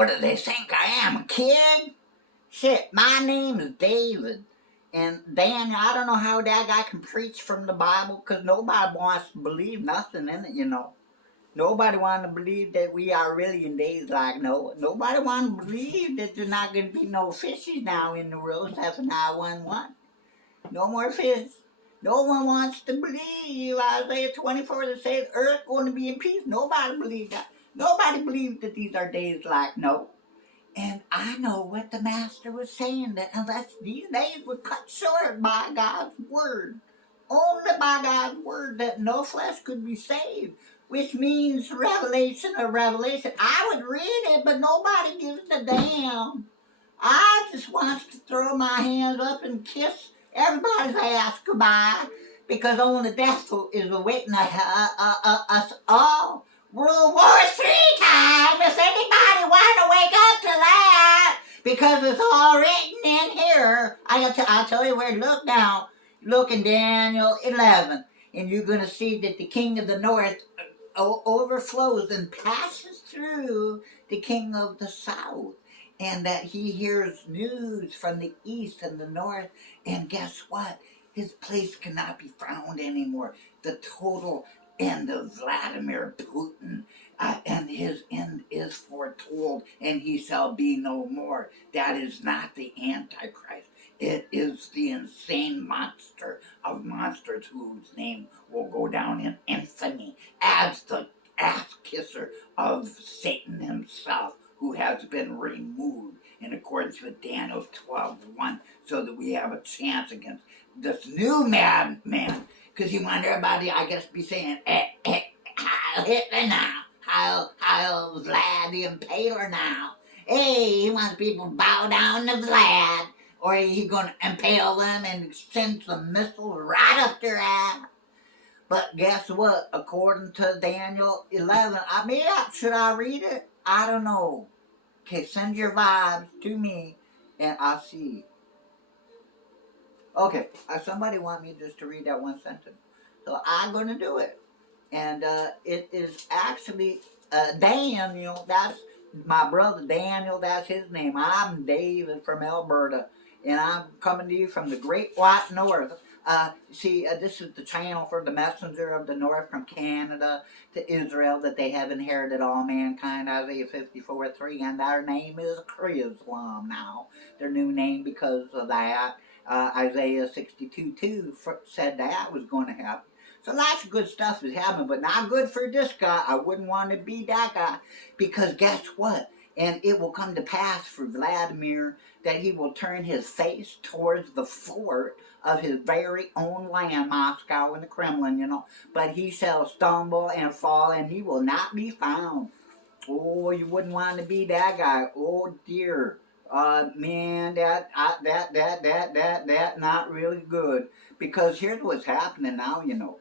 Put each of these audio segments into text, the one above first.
What do they think I am, a kid? Shit, my name is David. And Daniel, I don't know how that guy can preach from the Bible because nobody wants to believe nothing in it, you know. Nobody wants to believe that we are really in days like Noah. Nobody wants to believe that there's not going to be no fishes now in the world, Zephaniah 1:1. No more fish. No one wants to believe Isaiah 24 that says earth going to be in peace. Nobody believes that. Nobody believes that these are days like Noah. And I know what the master was saying, that unless these days were cut short by God's word, only by God's word, that no flesh could be saved, which means revelation of revelation. I would read it, but nobody gives a damn. I just wants to throw my hands up and kiss everybody's ass goodbye, because only death is awaiting us all. World War III time, if anybody want to wake up to that, because it's all written in here. I'll tell you where to look now. Look in Daniel 11, and you're going to see that the king of the north overflows and passes through the king of the south, and that he hears news from the east and the north, and guess what? His place cannot be found anymore. The total end of Vladimir Putin, and his end is foretold, and he shall be no more. That is not the Antichrist. It is the insane monster of monsters whose name will go down in infamy as the ass kisser of Satan himself, who has been removed in accordance with Daniel 12:1, so that we have a chance against this new madman. Because you want everybody, I guess, be saying, Heil Hitler now, Heil Vlad the Impaler now. Hey, he wants people to bow down to Vlad, or he's going to impale them and send some missiles right up their ass. But guess what? According to Daniel 11, should I read it? I don't know. Okay, send your vibes to me, and I'll see. Okay, somebody want me just to read that one sentence, so I'm going to do it. And it is actually Daniel. That's my brother Daniel. That's his name. I'm David from Alberta, and I'm coming to you from the Great White North. This is the channel for the messenger of the North from Canada to Israel, that they have inherited all mankind, Isaiah 54:3, and their name is Islam now. Their new name because of that. Isaiah 62:2 said that was going to happen. So lots of good stuff is happening, but not good for this guy. I wouldn't want to be that guy, because guess what? And it will come to pass for Vladimir that he will turn his face towards the fort of his very own land, Moscow and the Kremlin, you know. But he shall stumble and fall, and he will not be found. Oh, you wouldn't want to be that guy. Oh dear. Man, that not really good. Because here's what's happening now, you know.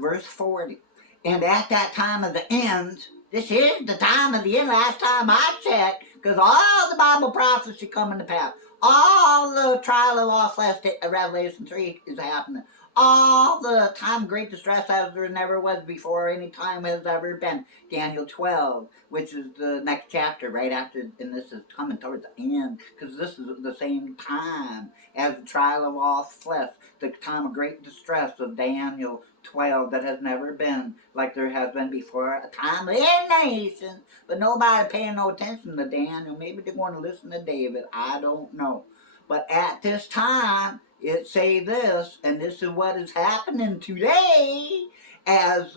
Verse 40. And at that time of the end, this is the time of the end, last time I checked, because all the Bible prophecy coming to pass. All the trial of all flesh, Revelation 3 is happening. All the time of great distress as there never was before, any time has ever been. Daniel 12, which is the next chapter right after, and this is coming towards the end, because this is the same time as the trial of all flesh, the time of great distress of Daniel 12 that has never been like there has been before, a time in the nation, but nobody paying no attention to Daniel. Maybe they're going to listen to David, I don't know. But at this time, it say this, and this is what is happening today as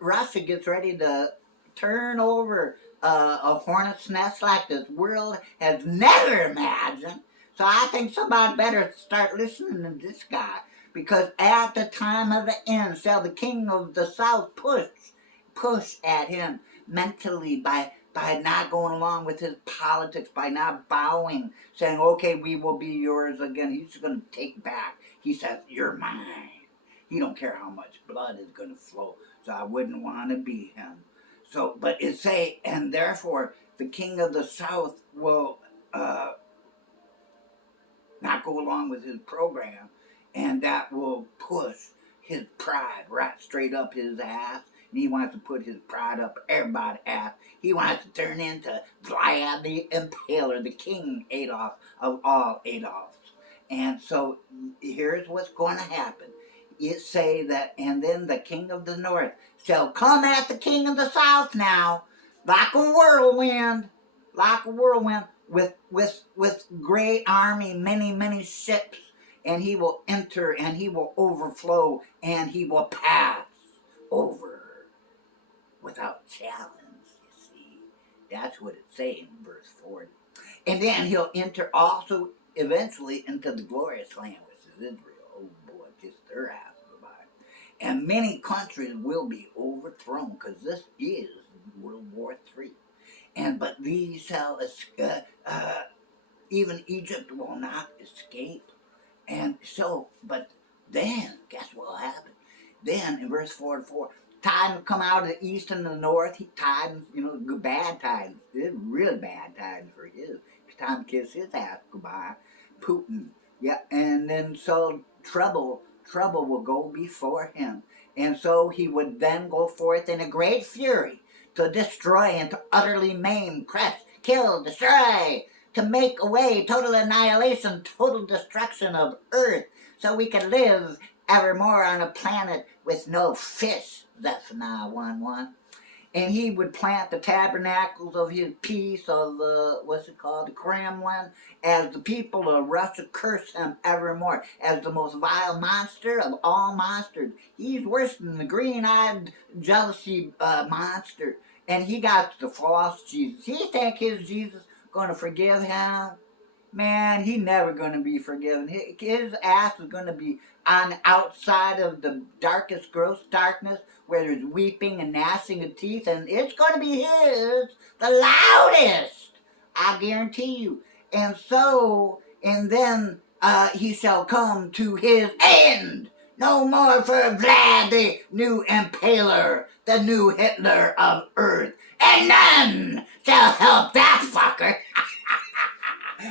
Russia gets ready to turn over a hornet's nest like this world has never imagined. So I think somebody better start listening to this guy, because at the time of the end shall the king of the south push at him mentally by not going along with his politics, by not bowing, saying, okay, we will be yours again. He's going to take back. He says, you're mine. He don't care how much blood is going to flow. So I wouldn't want to be him. So, but it say, and therefore the king of the south will not go along with his program, and that will push his pride right straight up his ass, And he wants to put his pride up everybody's ass. He wants to turn into Vlad the Impaler, the King Adolf of all Adolfs. And so here's what's going to happen. It say that, and then the king of the north shall come at the king of the south now, like a whirlwind, with great army, many ships, and he will enter, and he will overflow, and he will pass over without challenge. You see, that's what it say in verse 40. And then he'll enter also eventually into the glorious land, which is Israel. Oh boy, just their ass go by. And many countries will be overthrown, because this is World War III. But these shall even Egypt will not escape. And so, but then, guess what will happen? Then, in verse 44, tidings come out of the east and the north. Tidings, bad tidings. It's really bad tidings for his. It's time to kiss his ass goodbye. Putin. Yeah, and then so trouble will go before him. And so he would then go forth in a great fury to destroy and to utterly maim, crush, kill, destroy, to make away, total annihilation, total destruction of earth, so we can live evermore on a planet with no fish. Zephaniah 1:1. And he would plant the tabernacles of his peace, of the Kremlin, as the people of Russia curse him evermore, as the most vile monster of all monsters. He's worse than the green-eyed jealousy monster. And he got the false Jesus. He think his Jesus going to forgive him? Man, he never going to be forgiven. His ass is going to be on the outside of the darkest, gross darkness, where there's weeping and gnashing of teeth, and it's going to be his, the loudest, I guarantee you. And so, and then he shall come to his end. No more for Vlad, the new impaler, the new Hitler of Earth, and none shall help that fucker.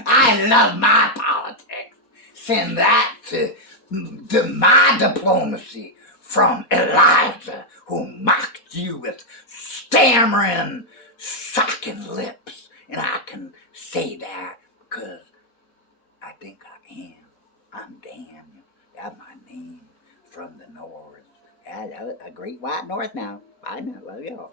I love my politics. Send that to my diplomacy from Elijah, who mocked you with stammering, sucking lips. And I can say that because I think I am. I'm Daniel. That's my name from the north. A great white north now. I know. Love y'all.